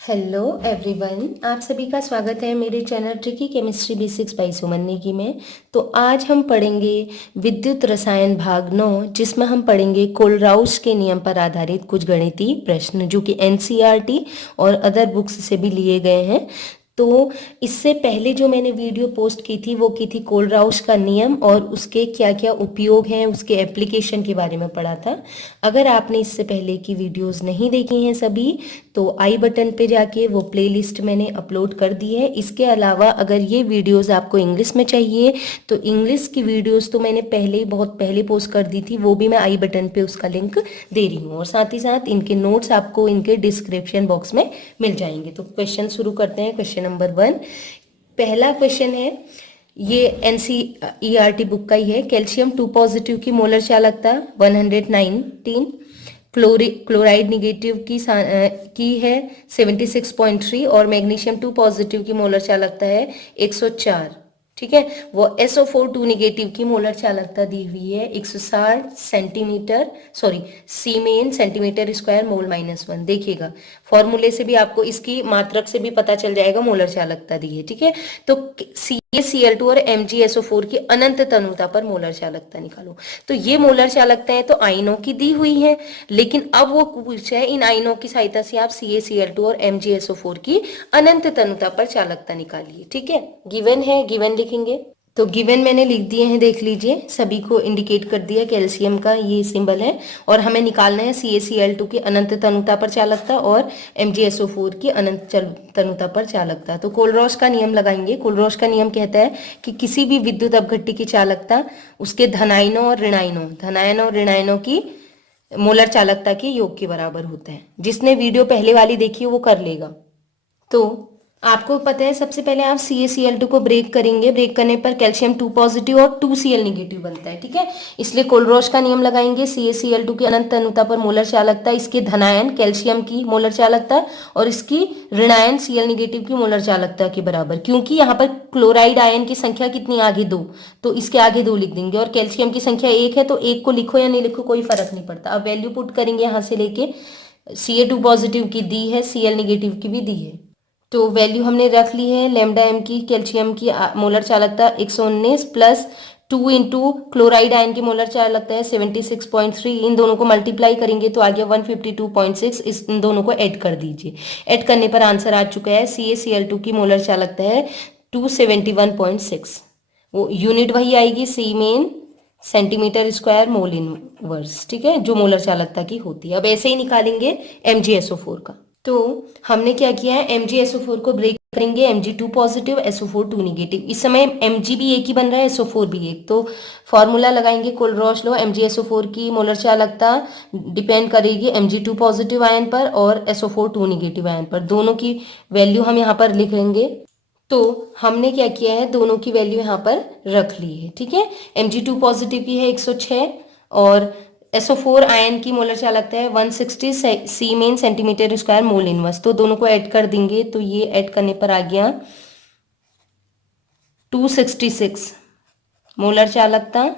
Hello everyone, आप सभी का स्वागत है मेरे channel tricky chemistry basics by Suman Negi में। तो आज हम पढ़ेंगे विद्युत रसायन भाग 9, जिसमें हम पढ़ेंगे कोलराउस के नियम पर आधारित कुछ गणितीय प्रश्न जो कि एनसीईआरटी और अदर बुक्स से भी लिए गए हैं। तो इससे पहले जो मैंने वीडियो पोस्ट की थी वो की थी कोलराउस का नियम और उसके क्या क्या उपयोग हैं, उसके एप्लीकेशन के बारे में पढ़ा था। अगर आपने इससे पहले की वीडियोस नहीं देखी हैं सभी, तो आई बटन पे जाके वो प्लेलिस्ट मैंने अपलोड कर दी है। इसके अलावा अगर ये वीडियोस आपको इंग्लिश में चाहिए तो इंग्लिश की वीडियोस तो मैंने पहले ही बहुत पहले पोस्ट कर दी थी, वो भी मैं आई बटन पे उसका लिंक दे रही हूँ और साथ ही साथ इनके नोट्स आपको इनके डिस्क्रिप्शन बॉक्स में मिल जाएंगे। तो क्वेश्चन शुरू करते हैं। क्वेश्चन नंबर 1, पहला क्वेश्चन है, ये एनसीईआरटी बुक का ही है। कैल्शियम 2 पॉजिटिव की मोलर चालकता 119, क्लोराइड निगेटिव की है 76.3 और मैग्नीशियम 2 पॉजिटिव की मोलर चालकता है 104। ठीक है, वो SO4 2 निगेटिव की मोलर चालकता दी हुई है 160 सेंटीमीटर सीमेन सेंटीमीटर स्क्वायर मोल -1। देखिएगा फॉर्मूले से भी आपको इसकी मात्रक से भी पता चल जाएगा मोलर चालकता दी है। ठीक है, तो CaCl2 और MgSO4 की अनंत तनुता पर मोलर चालकता निकालो। तो ये मोलर चालकताएं तो आयनों की दी हुई है, लेकिन अब वो पूछा है इन आयनों की सहायता से आप CaCl2 और MgSO4 की अनंत तनुता पर चालकता निकालिए। ठीक है, गिवन है, गिवन लिखेंगे। तो गिवन मैंने लिख दिए हैं, देख लीजिए, सभी को इंडिकेट कर दिया। कैल्शियम का ये सिंबल है और हमें निकालना है CaCl2 की अनंत तनुता पर चालकता और MgSO4 की अनंत तनुता पर चालकता। तो कोलरॉस का नियम लगाएंगे। कोलरॉस का नियम कहता है कि किसी भी विद्युत अपघट्य की चालकता उसके धनायनों और ऋणायनों की मोलर चालकता के योग के बराबर होता है। जिसने वीडियो पहले वाली देखी है वो कर लेगा। तो आपको पता है सबसे पहले आप CaCl2 को ब्रेक करेंगे। ब्रेक करने पर कैल्शियम 2 पॉजिटिव और 2Cl निगेटिव बनता है। ठीक है, इसलिए कोलरॉस का नियम लगाएंगे। CaCl2 की अनंत तनुता पर मोलर चालकता, इसके धनायन कैल्शियम की मोलर चालकता और इसकी ऋणायन Cl निगेटिव की मोलर चालकता के बराबर। क्योंकि यहाँ पर क्लोराइड आयन की संख्या कितनी आगे 2, तो इसके आगे 2 लिख देंगे और कैल्शियम की संख्या 1 है तो 1 को लिखो या नहीं लिखो कोई फर्क नहीं पड़ता। अब वैल्यू पुट करेंगे यहाँ से लेके। Ca2 पॉजिटिव की दी है, Cl निगेटिव की भी दी है, तो वैल्यू हमने रख ली है। लैम्डा m की कैल्शियम की मोलर चालकता 119 प्लस 2 इंटू क्लोराइड आयन की मोलर चालकता है 76.3। इन दोनों को मल्टीप्लाई करेंगे तो आ गया 152.6। इन दोनों को ऐड कर दीजिए। ऐड करने पर आंसर आ चुका है। CaCl2 की मोलर चालकता है 271.6। वो यूनिट वही आएगी, सीमेन सेंटीमीटर स्क्वायर मोल इनवर्स। ठीक है, जो मोलर चालकता की होती है। अब ऐसे ही निकालेंगे MgSO4 का। तो हमने क्या किया है, MgSO4 को ब्रेक करेंगे। Mg2 positive, SO4 2 negative. इस समय Mg भी एक ही बन रहा है, SO4 भी एक। तो फॉर्मूला लगाएंगे कोलरॉस लॉ। MgSO4 की मोलर चालकता डिपेंड करेगी Mg2 पॉजिटिव आयन पर और SO4 2 निगेटिव आयन पर। दोनों की वैल्यू हम यहाँ पर लिखेंगे। तो हमने क्या किया है, दोनों की वैल्यू यहाँ पर रख ली है। ठीक है, Mg2 पॉजिटिव की है 106 और SO4 आयन की मोलर चालकता है 160 सीमेन सेंटीमीटर स्क्वायर मोल इनवर्स। तो दोनों को ऐड कर देंगे तो ये ऐड करने पर आ गया 266 मोलर चालकता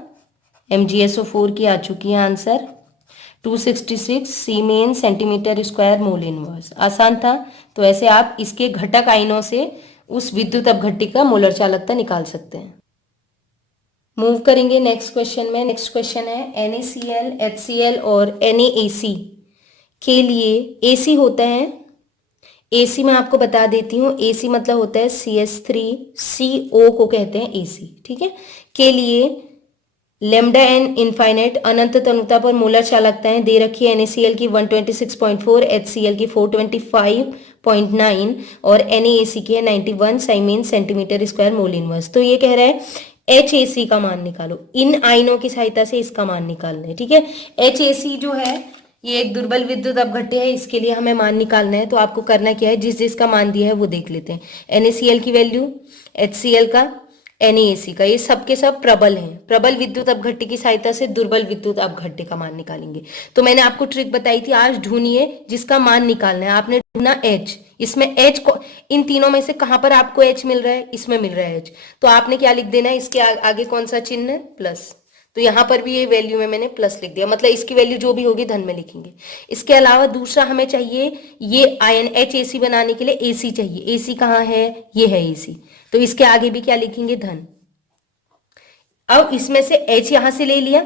MgSO4 की आ चुकी है आंसर 266 सीमेन सेंटीमीटर स्क्वायर मोल इनवर्स। आसान था। तो ऐसे आप इसके घटक आयनों से उस विद्युत अपघट्य का मोलर चालकता निकाल सकते हैं। मूव करेंगे नेक्स्ट क्वेश्चन में। नेक्स्ट क्वेश्चन है NaCl, HCl और NaAC के लिए AC होता है। AC मैं आपको बता देती हूँ, AC मतलब होता है CH3CO को कहते हैं AC। ठीक है, के लिए लैम्डा n इनफाइनाइट अनंत तनुता पर मोलर चालकताएं दे रखी है। NaCl की 126.4, HCl की 425.9 और NaAC की है 91 साइमेन सेंटीमीटर स्क्वायर मोल इनवर्स। तो ये कह रहा है HAC का मान निकालो। इन आयनों की सहायता से इसका मान निकालना है। ठीक है, HAC जो है ये एक दुर्बल विद्युत अपघट्य है, इसके लिए हमें मान निकालना है। तो आपको करना क्या है, जिस जिसका मान दिया है वो देख लेते हैं। NaCl की वैल्यू, HCl का NaAC का, ये सब के सब प्रबल हैं। प्रबल विद्युत अपघट्य की सहायता से दुर्बल विद्युत अपघट्य का मान निकालेंगे। तो मैंने आपको ट्रिक बताई थी, आज ढूंढिए जिसका मान निकालना है। आपने ढूंढना H, इसमें H को, इन तीनों में से कहां पर आपको H मिल रहा है? इसमें मिल रहा है H। तो आपने क्या लिख देना है, इसके आगे कौन सा चिन्ह है? प्लस। तो यहां पर भी ये वैल्यू में मैंने प्लस लिख दिया, मतलब इसकी वैल्यू जो भी होगी धन में लिखेंगे। इसके अलावा दूसरा हमें चाहिए, ये आयन HAC बनाने के लिए AC चाहिए। AC कहाँ है? ये है AC। तो इसके आगे भी क्या लिखेंगे? धन। अब इसमें से H यहां से ले लिया,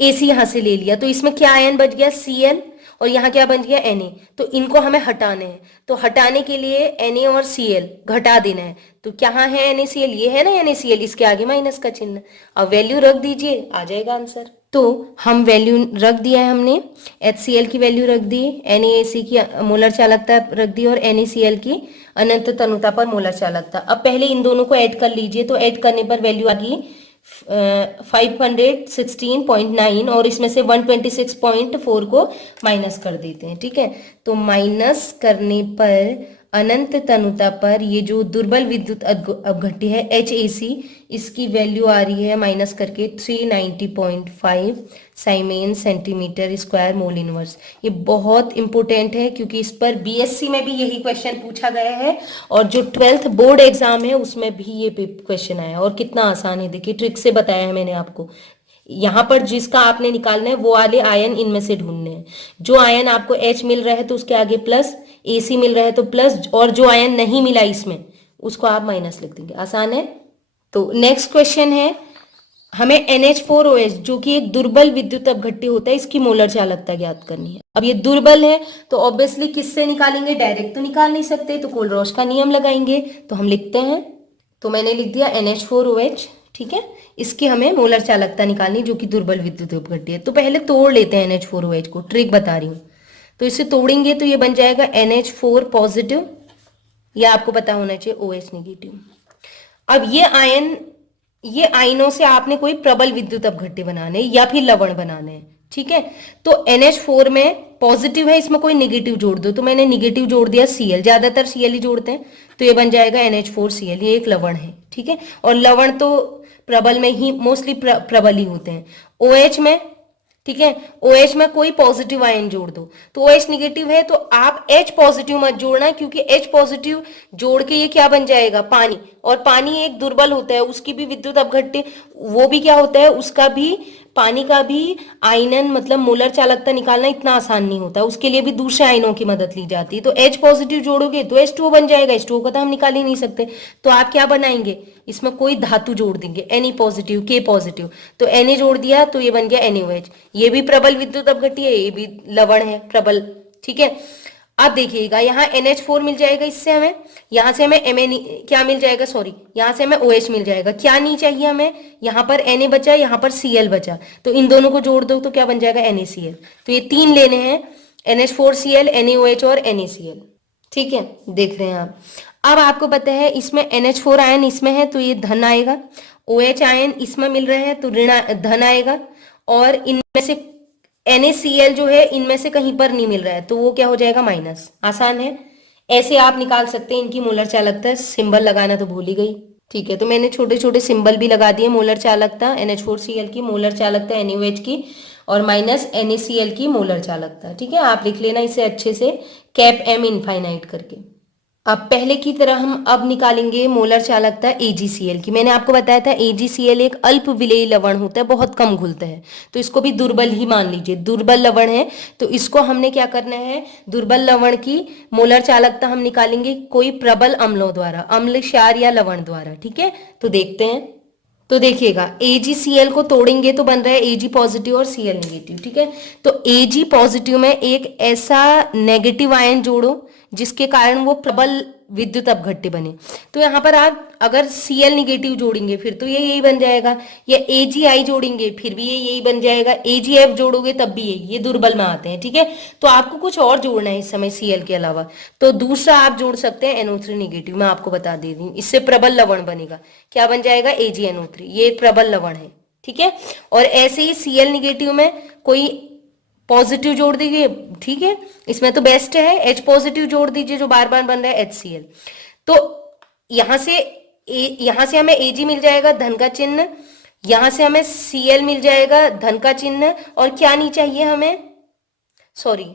AC यहां से ले लिया, तो इसमें क्या आयन बच गया? Cl, और यहाँ क्या बन गया? Na। तो इनको हमें हटाने हैं, तो हटाने के लिए Na और Cl घटा देना है। तो क्या है NaCl? ये है ना NaCl, इसके आगे माइनस का चिन्ह। अब वैल्यू रख दीजिए, आ जाएगा आंसर। तो हम वैल्यू रख दिया है हमने, HCl की वैल्यू रख दी, NaAC की मोलर चालकता रख दी, और NaCl की अनंत तनुता पर मोलर चालकता। अब पहले इन दोनों को ऐड कर लीजिए, तो ऐड करने पर वैल्यू आ गई 516.9, और इसमें से 126.4 को माइनस कर देते हैं। ठीक है, तो माइनस करने पर अनंत तनुता पर ये जो दुर्बल विद्युत अपघट्य है HAC, इसकी वैल्यू आ रही है माइनस करके 390.5 साइमेन सेंटीमीटर स्क्वायर मोल इनवर्स। ये बहुत इंपॉर्टेंट है, क्योंकि इस पर BSc में भी यही क्वेश्चन पूछा गया है, और जो 12th बोर्ड एग्जाम है उसमें भी ये क्वेश्चन आया। और कितना आसान है, देखिए ट्रिक से बताया है मैंने आपको। यहाँ पर जिसका आपने निकालना है वो वाले आयन इनमें से ढूंढने हैं। जो आयन आपको H मिल रहा है तो उसके आगे प्लस, AC मिल रहा है तो प्लस, और जो आयन नहीं मिला इसमें उसको आप माइनस लिख देंगे। आसान है। तो नेक्स्ट क्वेश्चन है, हमें NH4OH जो कि एक दुर्बल विद्युत अपघट्य होता है, इसकी मोलर चालकता ज्ञात करनी है। अब ये दुर्बल है तो ऑब्वियसली किससे निकालेंगे? डायरेक्ट तो निकाल नहीं सकते, तो कोलरॉश का नियम लगाएंगे। तो हम लिखते हैं, तो मैंने लिख दिया NH4OH। ठीक है, इसकी हमें मोलर चालकता निकालनी जो कि दुर्बल विद्युत अपघट्य है। तो पहले तोड़ लेते हैं NH4OH को, ट्रिक बता रही हूँ। तो इसे तोड़ेंगे तो ये बन जाएगा NH4 पॉजिटिव, या आपको पता होना चाहिए OH नेगेटिव। अब ये आयनों से आपने कोई प्रबल विद्युत अपघट्य बनाने या फिर लवण बनाने हैं। ठीक है, तो NH4 में पॉजिटिव है, इसमें कोई नेगेटिव जोड़ दो, तो मैंने नेगेटिव जोड़ दिया Cl, ज्यादातर Cl ही जोड़ते हैं, तो ये बन जाएगा NH4Cl। ये एक लवण है। ठीक है, और लवण तो प्रबल में ही मोस्टली प्रबल ही होते हैं। OH में, ठीक है, OH में कोई पॉजिटिव आयन जोड़ दो, तो OH निगेटिव है तो आप H पॉजिटिव मत जोड़ना, क्योंकि H पॉजिटिव जोड़ के ये क्या बन जाएगा? पानी। और पानी एक दुर्बल होता है, उसकी भी विद्युत अपघट्य, वो भी क्या होता है, उसका भी, पानी का भी आयनन मतलब मोलर चालकता निकालना इतना आसान नहीं होता, उसके लिए भी दूसरे आयनों की मदद ली जाती है। तो H पॉजिटिव जोड़ोगे तो H2O बन जाएगा, H2O को तो हम निकाल ही नहीं सकते, तो आप क्या बनाएंगे? इसमें कोई धातु जोड़ देंगे, Ne पॉजिटिव, K पॉजिटिव, तो Na जोड़ दिया तो ये बन गया NaOH। ये भी प्रबल विद्युत अपघट्य है, ये भी लवण है प्रबल। ठीक है, अब देखिएगा यहाँ NH4 मिल जाएगा, इससे हमें, यहाँ से हमें Ma क्या मिल जाएगा, सॉरी, यहाँ से हमें OH मिल जाएगा। क्या नहीं चाहिए हमें? यहाँ पर Na बचा, यहाँ पर Cl बचा, तो इन दोनों को जोड़ दो तो क्या बन जाएगा? NaCl। तो ये तीन लेने हैं, NH4Cl, NaOH और NaCl। ठीक है, देख रहे हैं आप। अब आपको पता है इसमें NH4 आयन इसमें है तो ये धन आएगा, OH आयन इसमें मिल रहे हैं तो ऋण धन आएगा, और इनमें से NaCl जो है इनमें से कहीं पर नहीं मिल रहा है तो वो क्या हो जाएगा? माइनस। आसान है, ऐसे आप निकाल सकते हैं इनकी मोलर चालकता। सिंबल लगाना तो भूल ही गई। ठीक है, तो मैंने छोटे छोटे सिंबल भी लगा दिए। मोलर चालकता NH4Cl की, मोलर चालकता NaOH की, और माइनस NaCl की मोलर चालकता। ठीक है, आप लिख लेना इसे अच्छे से, कैप M इनफाइनाइट करके। अब पहले की तरह हम अब निकालेंगे मोलर चालकता AgCl की। मैंने आपको बताया था AgCl एक अल्प विलेयी लवण होता है, बहुत कम घुलता है, तो इसको भी दुर्बल ही मान लीजिए, दुर्बल लवण है। तो इसको हमने क्या करना है? दुर्बल लवण की मोलर चालकता हम निकालेंगे कोई प्रबल अम्लों द्वारा, अम्ल, क्षार या लवण द्वारा। ठीक है, तो देखते हैं। तो देखिएगा AgCl को तोड़ेंगे तो बन रहा है Ag पॉजिटिव और Cl नेगेटिव। ठीक है, तो Ag पॉजिटिव में एक ऐसा नेगेटिव आयन जोड़ो जिसके कारण वो प्रबल विद्युत अपघट्य बने। तो यहाँ पर आप अगर Cl निगेटिव जोड़ेंगे फिर तो ये यही बन जाएगा, या AgI जोड़ेंगे फिर भी ये यही बन जाएगा, AgF जोड़ोगे तब भी यही, ये दुर्बल में आते हैं। ठीक है, तो आपको कुछ और जोड़ना है इस समय Cl के अलावा, तो दूसरा आप जोड़ सकते हैं NO3 निगेटिव। मैं आपको बता दे रही हूँ, इससे प्रबल लवण बनेगा। क्या बन जाएगा? AgNO3, ये एक प्रबल लवण है। ठीक है, और ऐसे ही Cl निगेटिव में कोई पॉजिटिव जोड़ दीजिए। ठीक है, इसमें तो बेस्ट है H पॉजिटिव जोड़ दीजिए जो बार बार बन रहा है HCl। तो यहां से यहां से हमें Ag मिल जाएगा धन का चिन्ह, यहां से हमें Cl मिल जाएगा धन का चिन्ह, और क्या नहीं चाहिए हमें, सॉरी,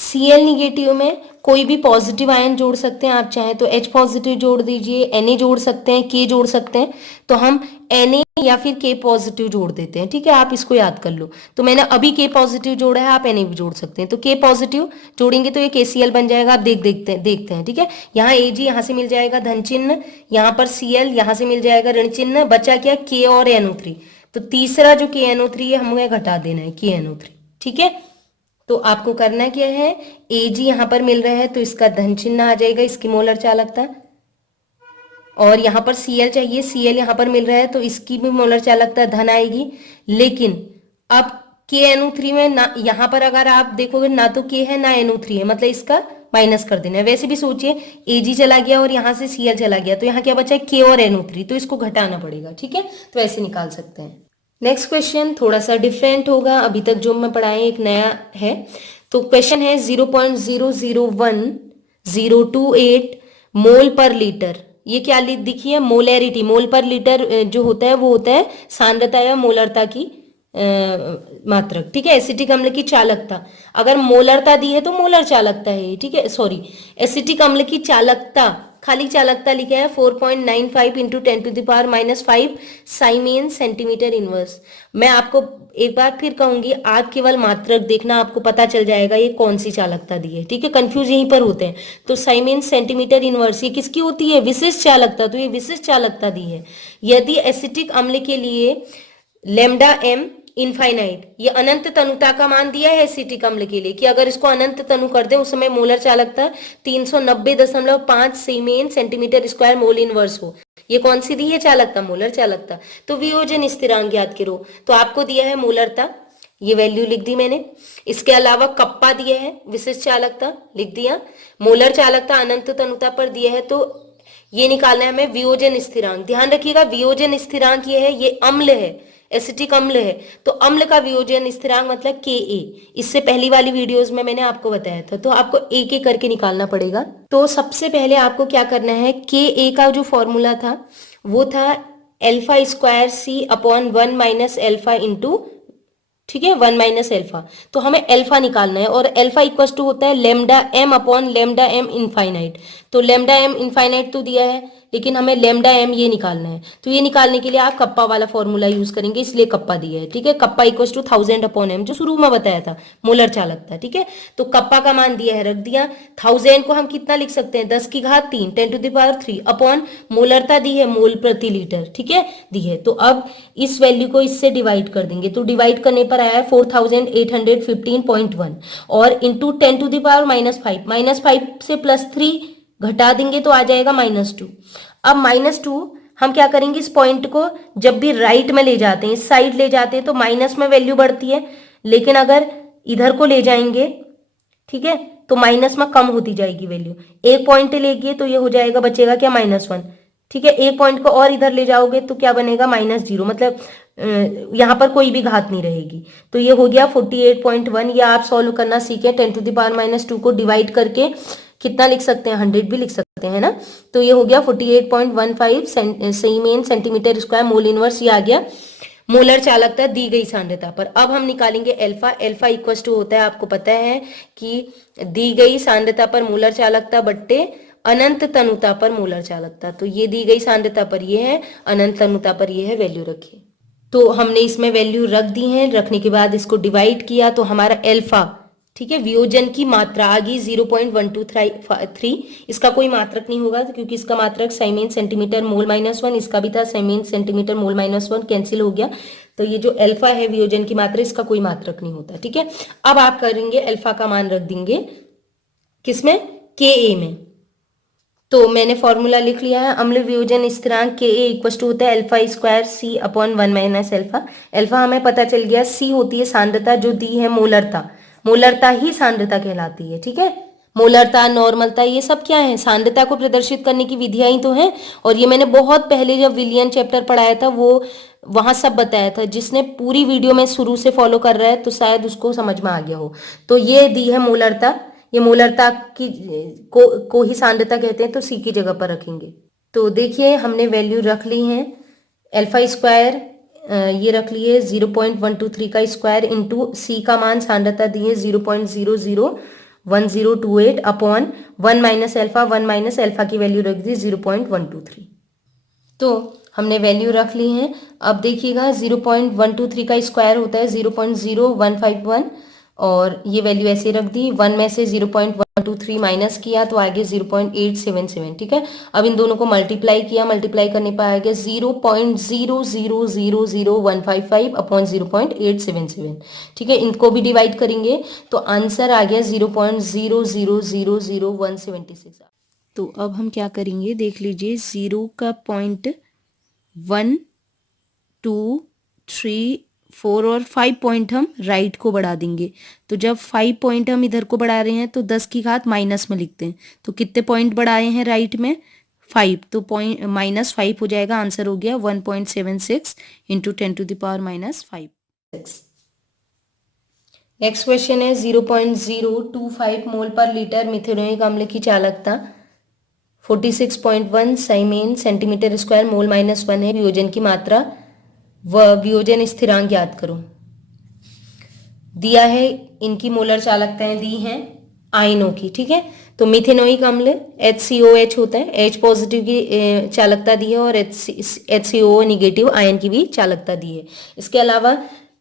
Cl निगेटिव में कोई भी पॉजिटिव आयन जोड़ सकते हैं, आप चाहें तो H पॉजिटिव जोड़ दीजिए, Na जोड़ सकते हैं, K जोड़ सकते हैं, तो हम Na या फिर K पॉजिटिव जोड़ देते हैं, ठीक है, आप इसको याद कर लो। तो मैंने अभी K पॉजिटिव जोड़ा है, आप Na भी जोड़ सकते हैं, तो K पॉजिटिव जोड़ेंगे तो ये KCl बन जाएगा। आप देखते हैं, ठीक है। यहाँ Ag यहाँ से मिल जाएगा धन चिन्ह, यहाँ पर Cl यहाँ से मिल जाएगा ऋण चिन्ह, बचा क्या, K और NO3। तो तीसरा जो KNO3 है हमें घटा देना है, KNO3, ठीक है। तो आपको करना क्या है, Ag यहां पर मिल रहा है तो इसका धन चिन्ह आ जाएगा, इसकी मोलर चालकता, और यहाँ पर Cl चाहिए, Cl यहाँ पर मिल रहा है तो इसकी भी मोलर चालकता धन आएगी। लेकिन अब KNO3 में ना, यहाँ पर अगर आप देखोगे ना तो K है ना NO3 है, मतलब इसका माइनस कर देना है। वैसे भी सोचिए Ag चला गया और यहाँ से Cl चला गया, तो यहाँ क्या बचा है, K और NO3, तो इसको घटाना पड़ेगा, ठीक है। तो ऐसे निकाल सकते हैं। नेक्स्ट क्वेश्चन थोड़ा सा डिफरेंट होगा, अभी तक जो मैं पढ़ाए एक नया है। तो क्वेश्चन है 0.001028 मोल पर लीटर। ये क्या दिखी है, मोलैरिटी। मोल पर लीटर जो होता है वो होता है सांद्रता या मोलरता की मात्रक, ठीक है। एसिटिक अम्ल की चालकता, अगर मोलरता दी है तो मोलर चालकता है, ठीक है, सॉरी, एसिटिक अम्ल की चालकता, खाली चालकता लिखा है 4.95 इंटू 10⁻⁻5 साइमेन सेंटीमीटर इनवर्स। मैं आपको एक बार फिर कहूंगी, आप केवल मात्रक देखना, आपको पता चल जाएगा ये कौन सी चालकता दी है, ठीक है। कंफ्यूज यहीं पर होते हैं। तो साइमेन सेंटीमीटर इनवर्स ये किसकी होती है, विशिष्ट चालकता, तो ये विशिष्ट चालकता दी है। यदि एसिटिक अम्ल के लिए लेमडा एम इनफाइनाइट, ये अनंत तनुता का मान दिया है एसिटिक अम्ल के लिए, कि अगर इसको अनंत तनु कर दे उस समय मोलर चालकता 390.5 सीमेन सेंटीमीटर स्क्वायर मोल इनवर्स हो। ये कौन सी दी है चालकता, मोलर चालकता। तो वियोजन स्थिरांक याद करो, तो आपको दिया है मोलरता, ये वैल्यू लिख दी मैंने। इसके अलावा कप्पा दिया है, विशिष्ट चालकता लिख दिया, मोलर चालकता अनंत तनुता पर दिया है, तो ये निकालना है हमें वियोजन स्थिरांक। ध्यान रखिएगा वियोजन स्थिरांक ये है, ये अम्ल है, एसिटिक अम्ल है, तो अम्ल का वियोजन स्थिरांक मतलब Ka। इससे पहली वाली वीडियोस में मैंने आपको बताया था, तो आपको एक एक करके निकालना पड़ेगा। तो सबसे पहले आपको क्या करना है, Ka का जो फॉर्मूला था वो था alpha square C upon 1 minus alpha into, ठीक है, 1 माइनस अल्फा। तो हमें अल्फा निकालना है, और अल्फा इक्वल टू होता है lambda M upon lambda M infinite. तो लेमडा एम इनफाइनाइट तो दिया है, लेकिन हमें लेमडा एम ये निकालना है। तो ये निकालने के लिए आप कप्पा वाला फॉर्मूला यूज करेंगे, इसलिए कप्पा दिया है, ठीक है। Kappa equal to 1000 upon M, जो शुरू में बताया था मोलर चालकता, ठीक है। तो कप्पा का मान दिया है, रख दिया। 1000 को हम कितना लिख सकते हैं, 10 की घात 3 10⁻³ अपॉन मोलरता दी है मोल प्रति लीटर, ठीक है, दी है। तो अब इस वैल्यू को इससे डिवाइड कर देंगे, तो डिवाइड करने पर आया है 4815.1, और इंटू 10⁻⁻5, -5 से +3 घटा देंगे तो आ जाएगा -2। अब -2 हम क्या करेंगे, इस पॉइंट को जब भी राइट में ले जाते हैं, इस साइड ले जाते हैं, तो माइनस में वैल्यू बढ़ती है, लेकिन अगर इधर को ले जाएंगे, ठीक है, तो माइनस में कम होती जाएगी वैल्यू। एक पॉइंट ले गए तो ये हो जाएगा, बचेगा क्या, -1, ठीक है। एक पॉइंट को और इधर ले जाओगे तो क्या बनेगा, -0, मतलब यहाँ पर कोई भी घात नहीं रहेगी। तो ये हो गया 48.1। ये आप सॉल्व करना सीखें, 10⁻⁻2 को डिवाइड करके कितना लिख सकते हैं, 100 भी लिख सकते हैं ना। तो ये हो गया 48.15 सीमेन सेंटीमीटर स्क्वायर मोल इनवर्स, ये आ गया मोलर चालकता दी गई सांद्रता पर। अब हम निकालेंगे अल्फा। अल्फा इक्वल टू होता है, आपको पता है कि दी गई सांद्रता पर मोलर चालकता बट्टे अनंत तनुता पर मोलर चालकता। तो ये दी गई सांद्रता पर ये है, अनंत तनुता पर ये है, वैल्यू रखिए। तो हमने इसमें वैल्यू रख दी है, रखने के बाद इसको डिवाइड किया तो हमारा अल्फा, ठीक है, वियोजन की मात्रा आ गई 0.123। इसका कोई मात्रक नहीं होगा क्योंकि इसका मात्रक सीमेन सेंटीमीटर मोल -1, इसका भी था सीमेन सेंटीमीटर मोल -1, कैंसिल हो गया। तो ये जो अल्फा है वियोजन की मात्रा, इसका कोई मात्रक नहीं होता, ठीक है। अब आप करेंगे अल्फा का मान रख देंगे किसमें, Ka में। तो मैंने फॉर्मूला लिख लिया है, अम्ल वियोजन स्थिरांक Ka इक्वल टू होता है alpha square C upon 1 minus alpha. Alpha हमें पता चल गया, C होती है सांद्रता, जो दी है मोलरता, मोलरता ही सांद्रता कहलाती है, ठीक है। मोलरता, नॉर्मलता, ये सब क्या है, सांद्रता को प्रदर्शित करने की विधियां ही तो हैं। और ये मैंने बहुत पहले जब विलियन चैप्टर पढ़ाया था वो वहां सब बताया था। जिसने पूरी वीडियो में शुरू से फॉलो कर रहा है तो शायद उसको समझ में आ गया हो। तो ये दी है मोलरता, ये मोलरता की को ही सांद्रता कहते हैं, तो C की जगह पर रखेंगे। तो देखिए हमने वैल्यू रख ली है, अल्फा स्क्वायर ये रख लिए 0.123 का स्क्वायर इंटू सी का मान सांद्रता दी है 0.001028 upon 1 minus alpha, 1 minus alpha की वैल्यू रख दी 0.123। तो हमने वैल्यू रख ली है। अब देखिएगा 0.123 का स्क्वायर होता है 0.0151 और ये वैल्यू ऐसे रख दी। 1 में से 0.123 माइनस किया तो आगे 0.877। ठीक है, अब इन दोनों को मल्टीप्लाई किया, मल्टीप्लाई करने पर आएगा 0.0000155 अपॉन 0.877। ठीक है, इनको भी डिवाइड करेंगे तो आंसर आ गया 0.0000176। तो अब हम क्या करेंगे देख लीजिए, 0 का पॉइंट 1 2 3 4 और 5 पॉइंट हम राइट को बढ़ा देंगे। तो जब 5 पॉइंट हम इधर को बढ़ा रहे हैं तो 10 की घात माइनस में लिखते हैं। तो कितने पॉइंट बढ़ाए हैं राइट में? 5, तो पॉइंट -5 हो जाएगा। आंसर हो गया 1.76 इंटू 10⁻⁻5। नेक्स्ट क्वेश्चन है 0.025 मोल पर लीटर मिथेनोइक अम्ल की चालकता 46.1 साइमेन सेंटीमीटर स्क्वायर मोल -1 है। वियोजन की मात्रा व वियोजन स्थिरांक ज्ञात करो। दिया है, इनकी मोलर चालकताएं दी हैं आयनों की। ठीक है, तो मिथेनोइक अम्ल HCOH होता है, H पॉजिटिव की चालकता दी है और HCO नेगेटिव आयन की भी चालकता दी है। इसके अलावा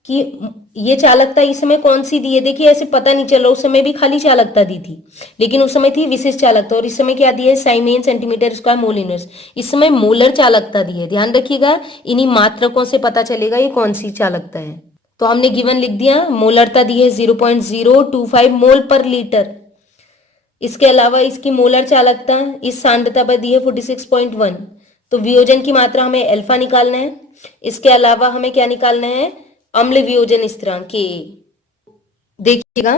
कि ये चालकता इस समय कौन सी दी है, देखिए ऐसे पता नहीं चल रहा, उस समय भी खाली चालकता दी थी लेकिन उस समय थी विशिष्ट चालकता, और इस समय क्या दी है? साइमेन सेंटीमीटर स्क्वायर मोल इनवर्स। इस समय मोलर चालकता दी है। ध्यान रखिएगा, इन्हीं मात्रकों से पता चलेगा ये कौन सी चालकता है। तो हमने गिवन लिख दिया, मोलरता दी है 0.025 मोल पर लीटर। इसके अलावा इसकी मोलर चालकता इस सांद्रता पर दी है 46.1। तो वियोजन की मात्रा हमें अल्फा निकालना है। इसके अलावा हमें क्या निकालना है? अम्ल वियोजन स्थिरांक के। देखिएगा,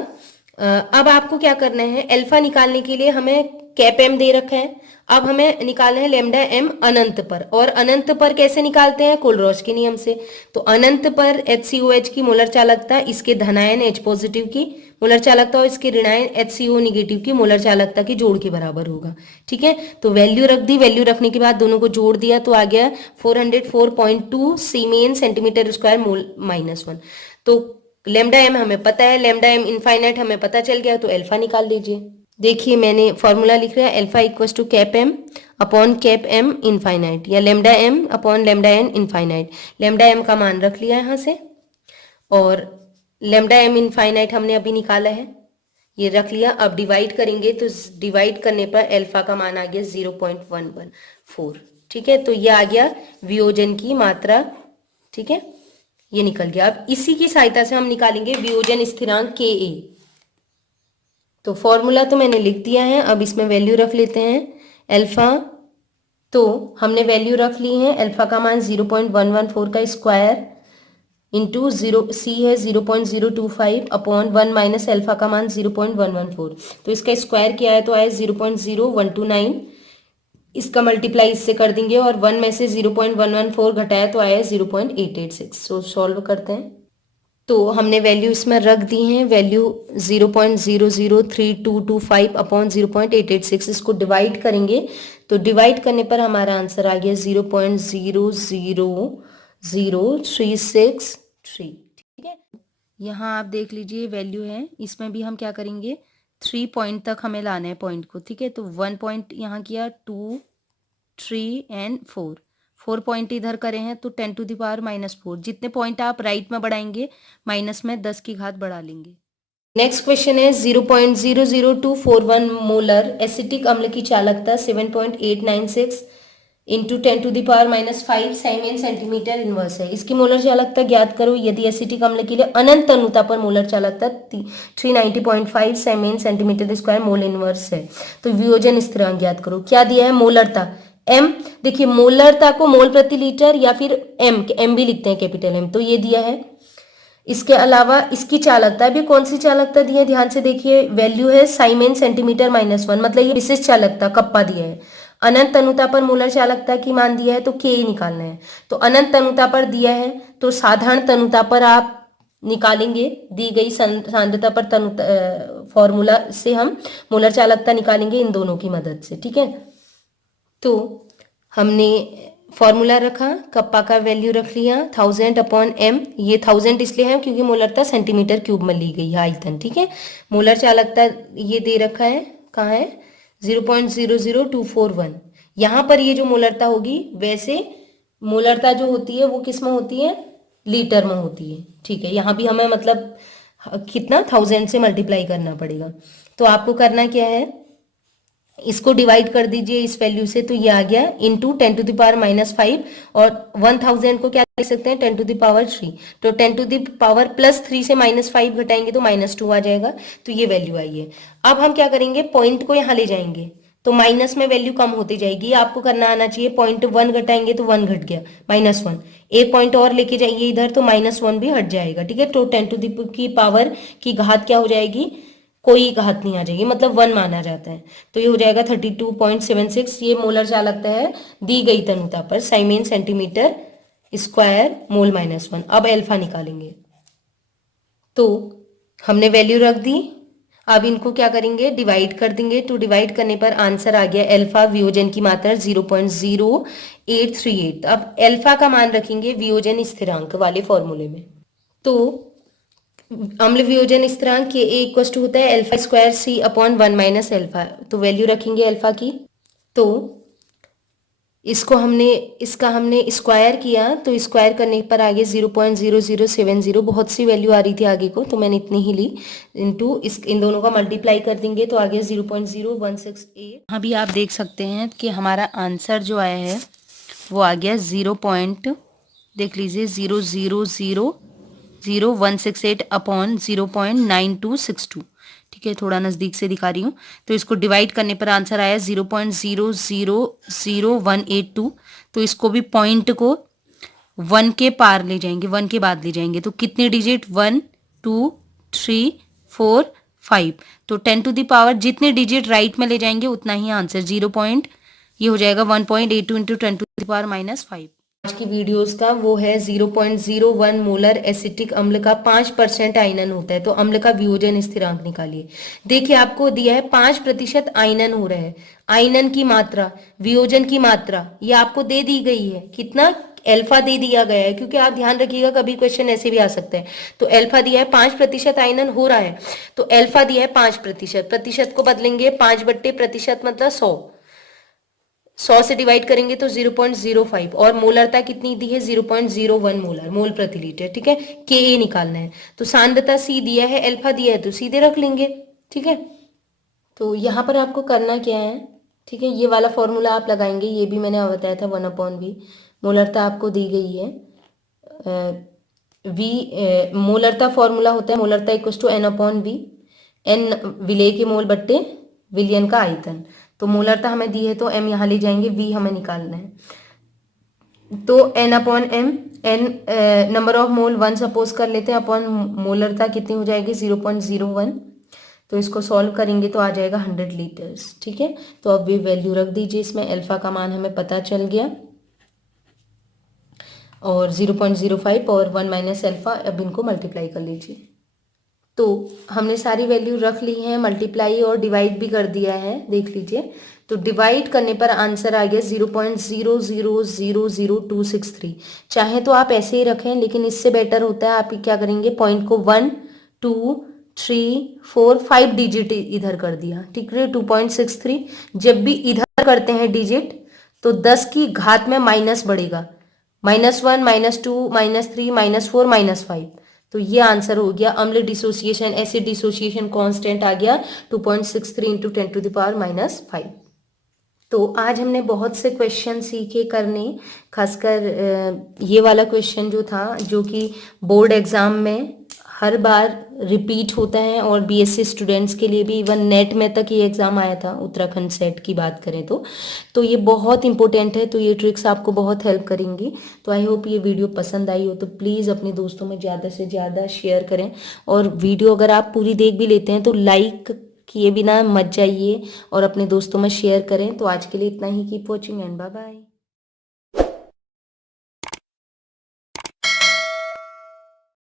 अब आपको क्या करना है, अल्फा निकालने के लिए हमें कैप एम दे रखा है। अब हमें निकालना है लेमडा एम अनंत पर, और अनंत पर कैसे निकालते हैं? कोलरॉच के नियम से। तो अनंत पर HCOH की मोलर चालकता, इसके धनायन H पॉजिटिव की मोलर चालकता और इसके ऋणायन HCO नेगेटिव की मोलर चालकता के जोड़ के बराबर होगा। ठीक है, तो वैल्यू रख दी, वैल्यू रखने के बाद दोनों को जोड़ दिया तो आ गया 404.2 सीमेन सेंटीमीटर स्क्वायर मोल -1। तो लेमडा एम हमें पता है, लेमडा एम इनफाइनाइट हमें पता चल गया, तो अल्फा निकाल लीजिए। देखिए मैंने फॉर्मूला लिख रहा है, alpha equals to cap M upon cap M infinite, या lambda M upon lambda N infinite. Lambda M का मान रख लिया यहाँ से, और लेमडा एम इनफाइनाइट हमने अभी निकाला है, ये रख लिया। अब डिवाइड करेंगे तो डिवाइड करने पर अल्फा का मान आ गया 0.114। ठीक है, तो ये आ गया वियोजन की मात्रा। ठीक है, ये निकल गया। अब इसी की सहायता से हम निकालेंगे वियोजन स्थिरांक Ka। तो फॉर्मूला तो मैंने लिख दिया है, अब इसमें वैल्यू रख लेते हैं अल्फा। तो हमने वैल्यू रख ली है, अल्फा का मान 0.114 का स्क्वायर इंटू 0 सी है 0.025 अपॉन 1 माइनस अल्फा का मान 0.114। तो इसका स्क्वायर किया है तो आया 0.0129। इसका मल्टीप्लाई इससे कर देंगे और 1 में से 0.114 घटाया तो आया 0.886। सो सॉल्व करते हैं। तो हमने वैल्यू इसमें रख दी है, वैल्यू 0.00325 अपॉन 0.886। इसको डिवाइड करेंगे तो डिवाइड करने पर हमारा आंसर आ गया 0.000363। ठीक है, यहाँ आप देख लीजिए वैल्यू है, इसमें भी हम क्या करेंगे, 3 पॉइंट तक हमें लाना है पॉइंट को। ठीक है, तो 1 पॉइंट यहाँ किया, 2 3 एंड 4 पॉइंट इधर करें हैं तो 10⁻⁻4। जितने पॉइंट आप राइट में बढ़ाएंगे माइनस में 10 की घात बढ़ा लेंगे। नेक्स्ट क्वेश्चन है 0.00241 मोलर एसिटिक अम्ल की चालकता 7.896 इंटू 10⁻⁻5 साइमेन सेंटीमीटर इनवर्स है। इसकी मोलर चालकता ज्ञात करो यदि एसिटिक अम्ल के लिए अनंत तनुता पर मोलर चालकता 390.5 साइमेन सेंटीमीटर स्क्वायर मोल इनवर्स है। तो वियोजन स्थिरांक ज्ञात करो। क्या दिया है? मोलरता m। देखिए मोलरता को मोल प्रति लीटर या फिर m भी लिखते हैं, कैपिटल M, तो ये दिया है। इसके अलावा इसकी चालकता भी कौन सी चालकता दी है, ध्यान से देखिए, वैल्यू है साइमेन सेंटीमीटर -1, मतलब ये विशिष्ट चालकता कप्पा दिया है। अनंत तनुता पर मोलर चालकता की मान दिया है तो K निकालना है। तो अनंत तनुता पर दिया है तो साधारण तनुता पर आप निकालेंगे, दी गई सांद्रता पर तनुता फॉर्मूला से हम मोलर चालकता निकालेंगे इन दोनों की मदद से। ठीक है, तो हमने फॉर्मूला रखा, कप्पा का वैल्यू रख लिया 1000/m। ये 1000 इसलिए है क्योंकि मोलरता सेंटीमीटर क्यूब में ली गई है आयतन, ठीक है। मोलर चालकता ये दे रखा है, कहाँ है, 0.00241। यहाँ पर ये जो मोलरता होगी, वैसे मोलरता जो होती है वो किस में होती है, लीटर में होती है, ठीक है। यहाँ भी हमें मतलब कितना 1000 से मल्टीप्लाई करना पड़ेगा। तो आपको करना क्या है, इसको डिवाइड कर दीजिए इस वैल्यू से, तो ये आ गया इंटू 10⁻⁻5, और 1000 को क्या लिख सकते हैं, 10⁻3। तो 10⁻+3 से -5 घटाएंगे तो -2 आ जाएगा। तो ये वैल्यू आई है। अब हम क्या करेंगे, पॉइंट को यहाँ ले जाएंगे तो माइनस में वैल्यू कम होती जाएगी। आपको करना आना चाहिए, 0.1 घटाएंगे तो 1 घट गया, -1। एक पॉइंट और लेके जाइए इधर तो -1 भी हट जाएगा, ठीक है। तो 10⁻⁴ की घात क्या हो जाएगी, कोई घात नहीं आ जाएगी, मतलब 1 माना जाता है। तो ये हो जाएगा 32.76। ये मोलर चालकता है दी गई तनुता पर साइमेन सेंटीमीटर स्क्वायर मोल -1। अब अल्फा निकालेंगे, तो हमने वैल्यू रख दी। अब इनको क्या करेंगे, डिवाइड कर देंगे। तो डिवाइड करने पर आंसर आ गया अल्फा, वियोजन की मात्रा 0.0838। अब अल्फा का मान रखेंगे वियोजन स्थिरांक वाले फॉर्मूले में। तो अम्ल वियोजन स्थिरांक के ए इक्वल टू होता है α²c/1 - अल्फा। तो वैल्यू रखेंगे अल्फा की। तो इसका हमने स्क्वायर किया, तो स्क्वायर करने पर आगे 0.0070, बहुत सी वैल्यू आ रही थी आगे को, तो मैंने इतनी ही ली। इनटू इन दोनों का मल्टीप्लाई कर देंगे तो आगे 0.0168। यहाँ भी आप देख सकते हैं कि हमारा आंसर जो आया है वो आ गया देख लीजिए 0.00168/0.9262, ठीक है। थोड़ा नज़दीक से दिखा रही हूँ। तो इसको डिवाइड करने पर आंसर आया 0.000182। तो इसको भी पॉइंट को 1 के पार ले जाएंगे, 1 के बाद ले जाएंगे। तो कितने डिजिट, 1 2 3 4 5। तो 10⁻, जितने डिजिट राइट में ले जाएंगे उतना ही आंसर ये हो जाएगा 1.82 × 10⁻⁻5। आज की वीडियोस का वो है 0.01 मोलर एसिटिक अम्ल का 5% आयनन होता है। तो अम्ल का वियोजन स्थिरांक निकालिए। देखिए आपको दिया है 5% आयनन हो रहा है, आयनन की मात्रा, वियोजन की मात्रा ये आपको दे दी गई है। कितना, अल्फा दे दिया गया है, क्योंकि आप ध्यान रखिएगा कभी क्वेश्चन ऐसे भी आ सकता है। तो अल्फा दिया है 5% आयनन हो रहा है, तो अल्फा दिया है 5%। प्रतिशत को बदलेंगे 5/प्रतिशत मतलब 100 से डिवाइड करेंगे तो 0.05, और मोलरता कितनी दी है 0.01 मोलर, मोल प्रति लीटर, ठीक है। के ए निकालना है। तो सांद्रता सी दिया है, अल्फा दिया है, तो सीधे रख लेंगे, ठीक है। तो यहाँ पर आपको करना क्या है, ठीक है, ये वाला फॉर्मूला आप लगाएंगे। ये भी मैंने बताया था 1/v। मोलरता आपको दी गई है, मोलरता फॉर्मूला होता है मोलरता = n/v। n विलेय के मोल बट्टे विलयन का आयतन। तो मोलरता हमें दी है तो m यहाँ ले जाएंगे, v हमें निकालना है। तो n/m, n number of mole 1 suppose कर लेते हैं, अपॉन मोलरता कितनी हो जाएगी 0.01। तो इसको सॉल्व करेंगे तो आ जाएगा 100 लीटर्स, ठीक है। तो अब ये वैल्यू रख दीजिए इसमें। अल्फा का मान हमें पता चल गया, और 0.05 और 1 - अल्फा। अब इनको मल्टीप्लाई कर लीजिए। तो हमने सारी वैल्यू रख ली है, मल्टीप्लाई और डिवाइड भी कर दिया है, देख लीजिए। तो डिवाइड करने पर आंसर आ गया 0.000263। चाहे तो आप ऐसे ही रखें, लेकिन इससे बेटर होता है आप क्या करेंगे, पॉइंट को 1 2 3 4 5 डिजिट इधर कर दिया, ठीक है। 2.63 जब भी इधर करते हैं डिजिट तो 10 की घात में माइनस बढ़ेगा, -1 -2 -3 -4 -5। तो ये आंसर हो गया। अम्ल डिसोसिएशन, एसिड डिसोसिएशन कांस्टेंट आ गया 2.63 × 10⁻⁻5। तो आज हमने बहुत से क्वेश्चन सीखे करने, खासकर ये वाला क्वेश्चन जो था, जो कि बोर्ड एग्जाम में हर बार रिपीट होता है, और बीएससी स्टूडेंट्स के लिए भी, इवन नेट में तक ये एग्ज़ाम आया था, उत्तराखंड सेट की बात करें तो ये बहुत इंपॉर्टेंट है। तो ये ट्रिक्स आपको बहुत हेल्प करेंगी। तो आई होप ये वीडियो पसंद आई हो तो प्लीज़ अपने दोस्तों में ज़्यादा से ज़्यादा शेयर करें, और वीडियो अगर आप पूरी देख भी लेते हैं तो लाइक किए बिना मत जाइए और अपने दोस्तों में शेयर करें। तो आज के लिए इतना ही। Keep watching and bye bye.